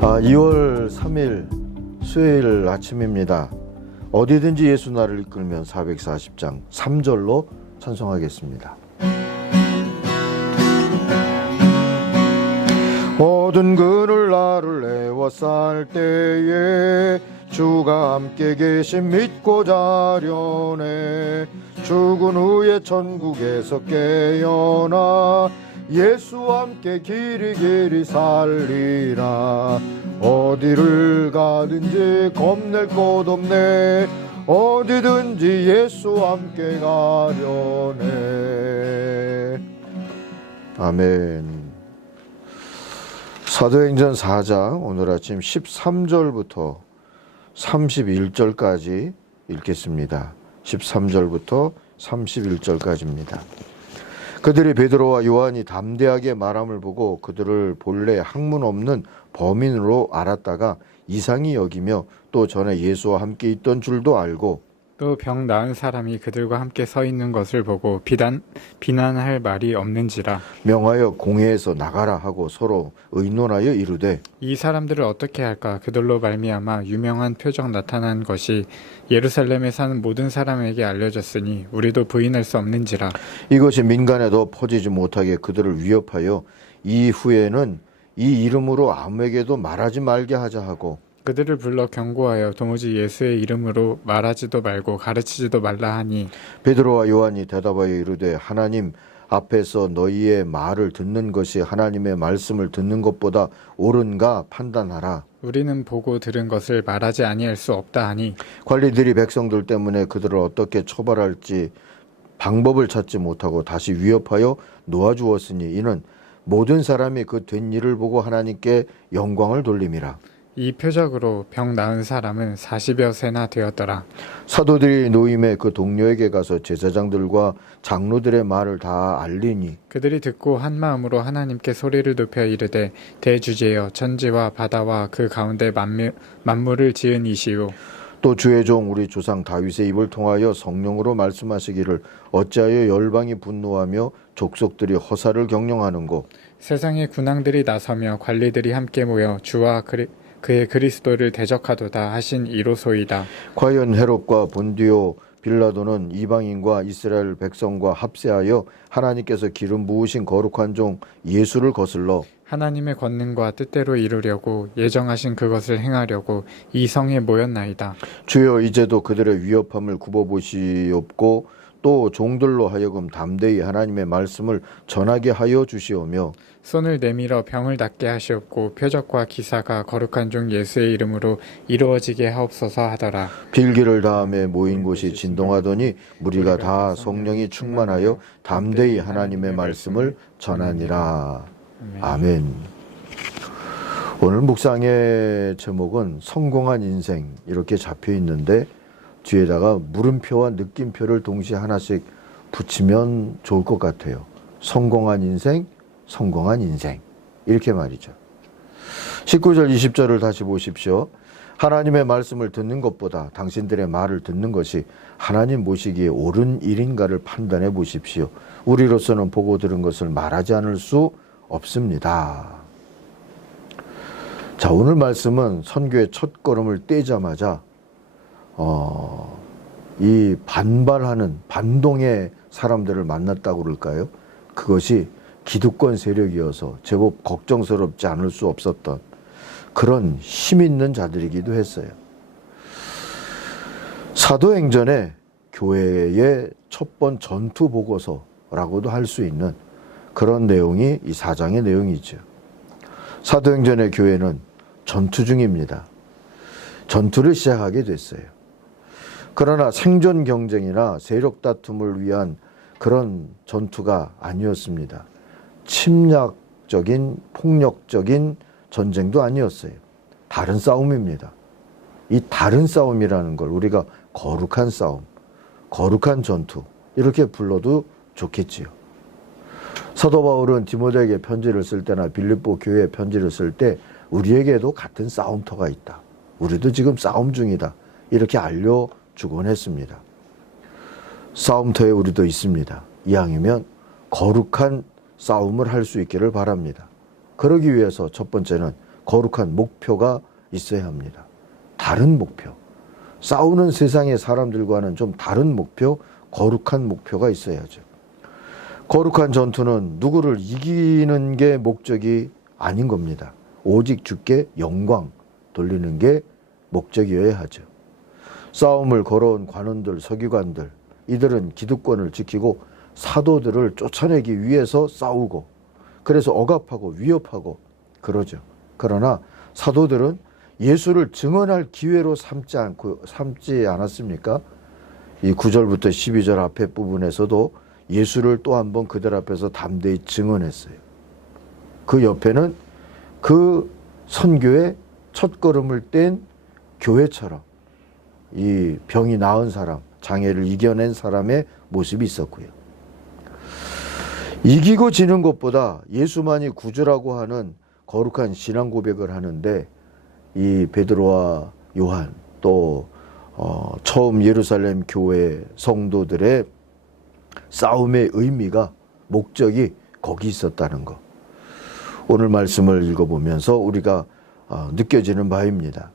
2월 3일 수요일 아침입니다. 어디든지 예수 나를 이끌면 440장 3절로 찬송하겠습니다. 모든 그늘 나를 애워쌀 때에 주가 함께 계심 믿고 자려네. 죽은 후에 천국에서 깨어나 예수와 함께 길이 살리라. 어디를 가든지 겁낼 곳 없네. 어디든지 예수와 함께 가려네. 아멘. 사도행전 4장 오늘 아침 13절부터 31절까지 읽겠습니다. 13절부터 31절까지입니다. 그들이 베드로와 요한이 담대하게 말함을 보고 그들을 본래 학문 없는 범인으로 알았다가 이상히 여기며 또 전에 예수와 함께 있던 줄도 알고 또 병 나은 사람이 그들과 함께 서 있는 것을 보고 비난할 말이 없는지라. 명하여 공회에서 나가라 하고 서로 의논하여 이르되 이 사람들을 어떻게 할까? 그들로 말미암아 유명한 표적 나타난 것이 예루살렘에 사는 모든 사람에게 알려졌으니 우리도 부인할 수 없는지라. 이것이 민간에도 퍼지지 못하게 그들을 위협하여 이후에는 이 이름으로 아무에게도 말하지 말게 하자 하고 그들을 불러 경고하여 도무지 예수의 이름으로 말하지도 말고 가르치지도 말라 하니 베드로와 요한이 대답하여 이르되 하나님 앞에서 너희의 말을 듣는 것이 하나님의 말씀을 듣는 것보다 옳은가 판단하라. 우리는 보고 들은 것을 말하지 아니할 수 없다 하니 관리들이 백성들 때문에 그들을 어떻게 처벌할지 방법을 찾지 못하고 다시 위협하여 놓아주었으니 이는 모든 사람이 그 된 일을 보고 하나님께 영광을 돌림이라. 이 표적으로 병 나은 사람은 40여 세나 되었더라. 사도들이 노임에 그 동료에게 가서 제사장들과 장로들의 말을 다 알리니 그들이 듣고 한 마음으로 하나님께 소리를 높여 이르되 대주제여 천지와 바다와 그 가운데 만물을 지은 이시요 또 주의 종 우리 조상 다윗의 입을 통하여 성령으로 말씀하시기를 어찌하여 열방이 분노하며 족속들이 허사를 경영하는고 세상의 군왕들이 나서며 관리들이 함께 모여 주와 그의 그리스도를 대적하도다 하신 이로소이다. 과연 헤롯과 본디오 빌라도는 이방인과 이스라엘 백성과 합세하여 하나님께서 기름 부으신 거룩한 종 예수를 거슬러 하나님의 권능과 뜻대로 이루려고 예정하신 그것을 행하려고 이 성에 모였나이다. 주여 이제도 그들의 위협함을 굽어보시옵고 또 종들로 하여금 담대히 하나님의 말씀을 전하게 하여 주시오며 손을 내밀어 병을 낫게 하시옵고 표적과 기사가 거룩한 종 예수의 이름으로 이루어지게 하옵소서 하더라. 빌기를 다음에 모인 곳이 진동하더니 무리가 다 성령이 충만하여 담대히 하나님의 말씀을 전하니라. 아멘. 오늘 묵상의 제목은 성공한 인생 이렇게 잡혀 있는데 뒤에다가 물음표와 느낌표를 동시에 하나씩 붙이면 좋을 것 같아요. 성공한 인생, 성공한 인생 이렇게 말이죠. 19절 20절을 다시 보십시오. 하나님의 말씀을 듣는 것보다 당신들의 말을 듣는 것이 하나님 보시기에 옳은 일인가를 판단해 보십시오. 우리로서는 보고 들은 것을 말하지 않을 수 없습니다. 자, 오늘 말씀은 선교의 첫 걸음을 떼자마자 이 반발하는 반동의 사람들을 만났다고 그럴까요? 그것이 기득권 세력이어서 제법 걱정스럽지 않을 수 없었던 그런 힘 있는 자들이기도 했어요. 사도행전의 교회의 첫 번 전투 보고서라고도 할 수 있는 그런 내용이 이 4장의 내용이죠. 사도행전의 교회는 전투 중입니다. 전투를 시작하게 됐어요. 그러나 생존 경쟁이나 세력 다툼을 위한 그런 전투가 아니었습니다. 침략적인 폭력적인 전쟁도 아니었어요. 다른 싸움입니다. 이 다른 싸움이라는 걸 우리가 거룩한 싸움, 거룩한 전투 이렇게 불러도 좋겠지요. 사도 바울은 디모데에게 편지를 쓸 때나 빌립보 교회에 편지를 쓸 때 우리에게도 같은 싸움터가 있다. 우리도 지금 싸움 중이다. 이렇게 알려주곤 했습니다. 싸움터에 우리도 있습니다. 이왕이면 거룩한 싸움을 할 수 있기를 바랍니다. 그러기 위해서 첫 번째는 거룩한 목표가 있어야 합니다. 다른 목표. 싸우는 세상의 사람들과는 좀 다른 목표, 거룩한 목표가 있어야죠. 거룩한 전투는 누구를 이기는 게 목적이 아닌 겁니다. 오직 주께 영광 돌리는 게 목적이어야 하죠. 싸움을 걸어온 관원들, 서기관들, 이들은 기득권을 지키고 사도들을 쫓아내기 위해서 싸우고, 그래서 억압하고 위협하고 그러죠. 그러나 사도들은 예수를 증언할 기회로 삼지 않았습니까? 이 9절부터 12절 앞에 부분에서도 예수를 또 한 번 그들 앞에서 담대히 증언했어요. 그 옆에는 그 선교의 첫걸음을 뗀 교회처럼 이 병이 나은 사람, 장애를 이겨낸 사람의 모습이 있었고요. 이기고 지는 것보다 예수만이 구주라고 하는 거룩한 신앙 고백을 하는데, 이 베드로와 요한 또 처음 예루살렘 교회 성도들의 싸움의 의미가, 목적이 거기 있었다는 것. 오늘 말씀을 읽어보면서 우리가 느껴지는 바입니다.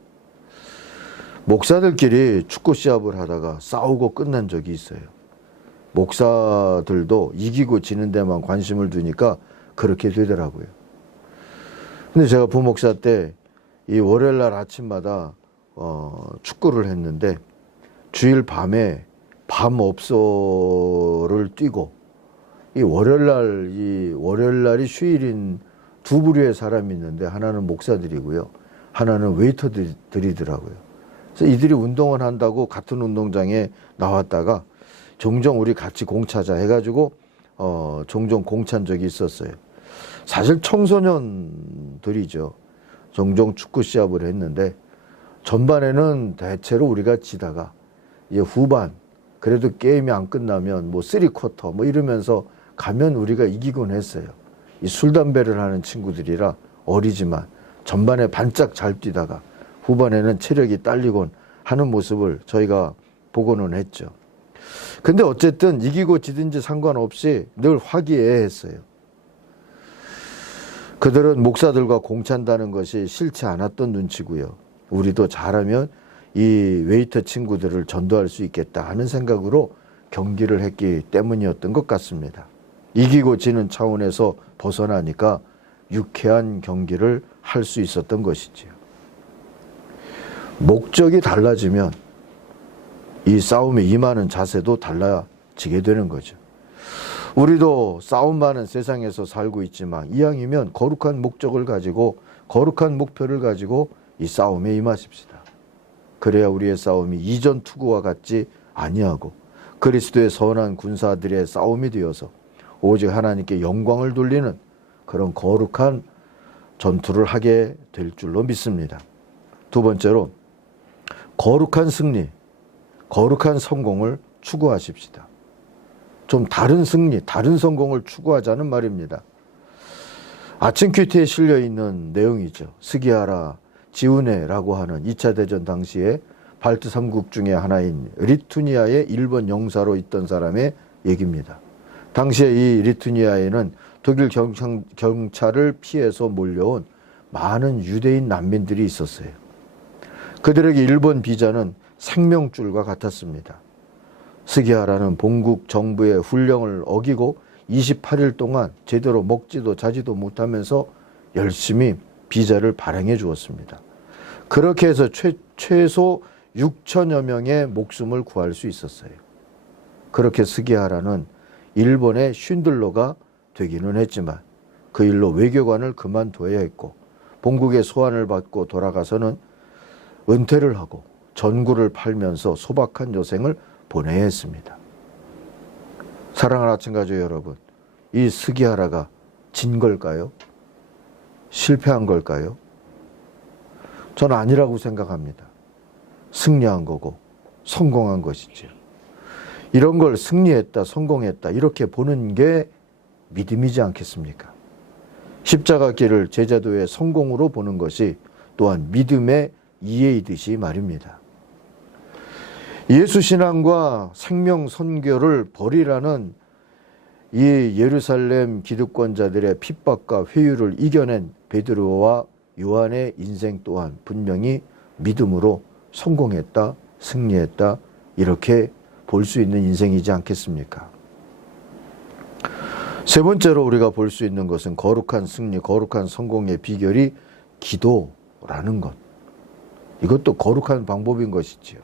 목사들끼리 축구 시합을 하다가 싸우고 끝난 적이 있어요. 목사들도 이기고 지는 데만 관심을 두니까 그렇게 되더라고요. 근데 제가 부목사 때 이 월요일 날 아침마다 축구를 했는데, 주일 밤에 밤업소를 뛰고, 이 월요일 날이 휴일인 두 부류의 사람이 있는데, 하나는 목사들이고요, 하나는 웨이터들이더라고요. 그래서 이들이 운동을 한다고 같은 운동장에 나왔다가 종종 우리 같이 공차자 해가지고 종종 공찬 적이 있었어요. 사실 청소년들이죠. 종종 축구 시합을 했는데, 전반에는 대체로 우리가 지다가 이제 후반, 그래도 게임이 안 끝나면 뭐 3쿼터 뭐 이러면서 가면 우리가 이기곤 했어요. 이 술 담배를 하는 친구들이라 어리지만 전반에 반짝 잘 뛰다가 후반에는 체력이 딸리곤 하는 모습을 저희가 보고는 했죠. 근데 어쨌든 이기고 지든지 상관없이 늘 화기애애했어요. 그들은 목사들과 공찬다는 것이 싫지 않았던 눈치고요. 우리도 잘하면 이 웨이터 친구들을 전도할 수 있겠다 하는 생각으로 경기를 했기 때문이었던 것 같습니다. 이기고 지는 차원에서 벗어나니까 유쾌한 경기를 할 수 있었던 것이지요. 목적이 달라지면 이 싸움에 임하는 자세도 달라지게 되는 거죠. 우리도 싸움 많은 세상에서 살고 있지만 이왕이면 거룩한 목적을 가지고, 거룩한 목표를 가지고 이 싸움에 임하십시다. 그래야 우리의 싸움이 이전 투구와 같지 아니하고 그리스도의 선한 군사들의 싸움이 되어서 오직 하나님께 영광을 돌리는 그런 거룩한 전투를 하게 될 줄로 믿습니다. 두 번째로, 거룩한 승리, 거룩한 성공을 추구하십시다. 좀 다른 승리, 다른 성공을 추구하자는 말입니다. 아침 큐티에 실려 있는 내용이죠. 스기하라 지우네라고 하는 2차 대전 당시에 발트 3국 중에 하나인 리투니아의 일본 영사로 있던 사람의 얘기입니다. 당시에 이 리투니아에는 독일 경찰을 피해서 몰려온 많은 유대인 난민들이 있었어요. 그들에게 일본 비자는 생명줄과 같았습니다. 스기하라는 본국 정부의 훈령을 어기고 28일 동안 제대로 먹지도 자지도 못하면서 열심히 비자를 발행해 주었습니다. 그렇게 해서 최소 6천여 명의 목숨을 구할 수 있었어요. 그렇게 스기하라는 일본의 쉰들러가 되기는 했지만 그 일로 외교관을 그만둬야 했고, 본국의 소환을 받고 돌아가서는 은퇴를 하고 전구를 팔면서 소박한 여생을 보내야 했습니다. 사랑하는 아침 가족 여러분, 이 스기하라가 진 걸까요? 실패한 걸까요? 저는 아니라고 생각합니다. 승리한 거고 성공한 것이죠. 이런 걸 승리했다, 성공했다 이렇게 보는 게 믿음이지 않겠습니까? 십자가 길을 제자도의 성공으로 보는 것이 또한 믿음의 이해이듯이 말입니다. 예수 신앙과 생명 선교를 버리라는 이 예루살렘 기득권자들의 핍박과 회유를 이겨낸 베드로와 요한의 인생 또한 분명히 믿음으로 성공했다, 승리했다, 이렇게 볼 수 있는 인생이지 않겠습니까? 세 번째로 우리가 볼 수 있는 것은 거룩한 승리, 거룩한 성공의 비결이 기도라는 것. 이것도 거룩한 방법인 것이지요.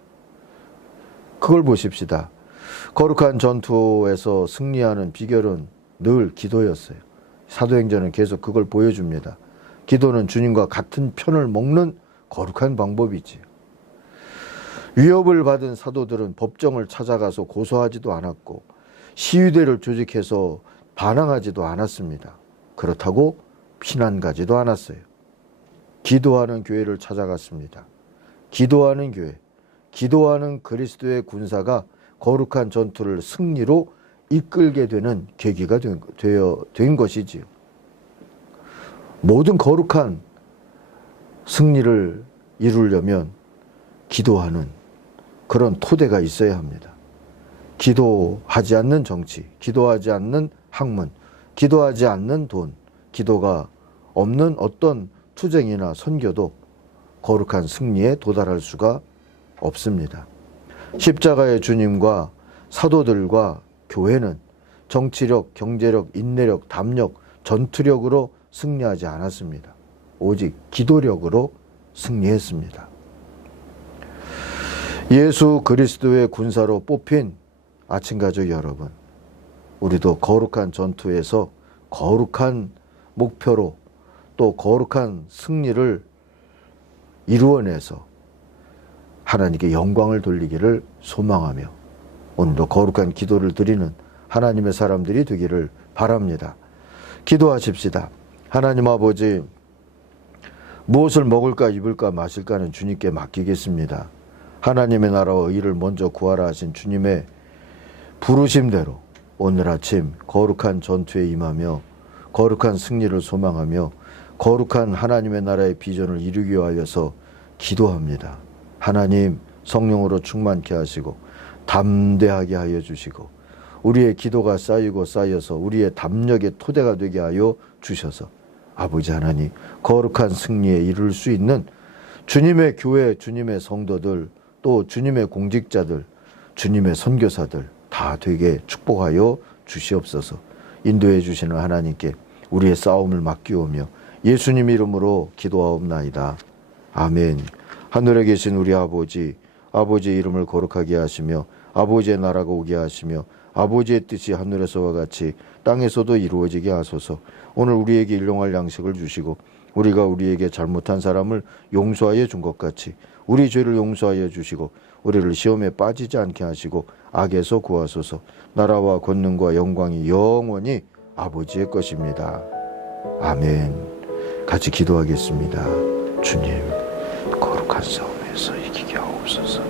그걸 보십시다. 거룩한 전투에서 승리하는 비결은 늘 기도였어요. 사도행전은 계속 그걸 보여줍니다. 기도는 주님과 같은 편을 먹는 거룩한 방법이지요. 위협을 받은 사도들은 법정을 찾아가서 고소하지도 않았고 시위대를 조직해서 반항하지도 않았습니다. 그렇다고 피난 가지도 않았어요. 기도하는 교회를 찾아갔습니다. 기도하는 교회, 기도하는 그리스도의 군사가 거룩한 전투를 승리로 이끌게 되는 계기가 된 것이지요. 모든 거룩한 승리를 이루려면 기도하는 그런 토대가 있어야 합니다. 기도하지 않는 정치, 기도하지 않는 학문, 기도하지 않는 돈, 기도가 없는 어떤 투쟁이나 선교도 거룩한 승리에 도달할 수가 없습니다. 십자가의 주님과 사도들과 교회는 정치력, 경제력, 인내력, 담력, 전투력으로 승리하지 않았습니다. 오직 기도력으로 승리했습니다. 예수 그리스도의 군사로 뽑힌 아침가족 여러분, 우리도 거룩한 전투에서 거룩한 목표로 또 거룩한 승리를 이루어내서 하나님께 영광을 돌리기를 소망하며 오늘도 거룩한 기도를 드리는 하나님의 사람들이 되기를 바랍니다. 기도하십시다. 하나님 아버지, 무엇을 먹을까 입을까 마실까는 주님께 맡기겠습니다. 하나님의 나라와 의를 먼저 구하라 하신 주님의 부르심대로 오늘 아침 거룩한 전투에 임하며 거룩한 승리를 소망하며 거룩한 하나님의 나라의 비전을 이루기 위하여서 기도합니다. 하나님, 성령으로 충만케 하시고 담대하게 하여 주시고 우리의 기도가 쌓이고 쌓여서 우리의 담력의 토대가 되게 하여 주셔서 아버지 하나님, 거룩한 승리에 이룰 수 있는 주님의 교회, 주님의 성도들, 또 주님의 공직자들, 주님의 선교사들 다 되게 축복하여 주시옵소서. 인도해 주시는 하나님께 우리의 싸움을 맡기오며 예수님 이름으로 기도하옵나이다. 아멘. 하늘에 계신 우리 아버지, 아버지의 이름을 거룩하게 하시며 아버지의 나라가 오게 하시며 아버지의 뜻이 하늘에서와 같이 땅에서도 이루어지게 하소서. 오늘 우리에게 일용할 양식을 주시고 우리가 우리에게 잘못한 사람을 용서하여 준 것 같이 우리 죄를 용서하여 주시고 우리를 시험에 빠지지 않게 하시고 악에서 구하소서. 나라와 권능과 영광이 영원히 아버지의 것입니다. 아멘. 같이 기도하겠습니다. 주님, 거룩한 싸움에서 이기게 하옵소서.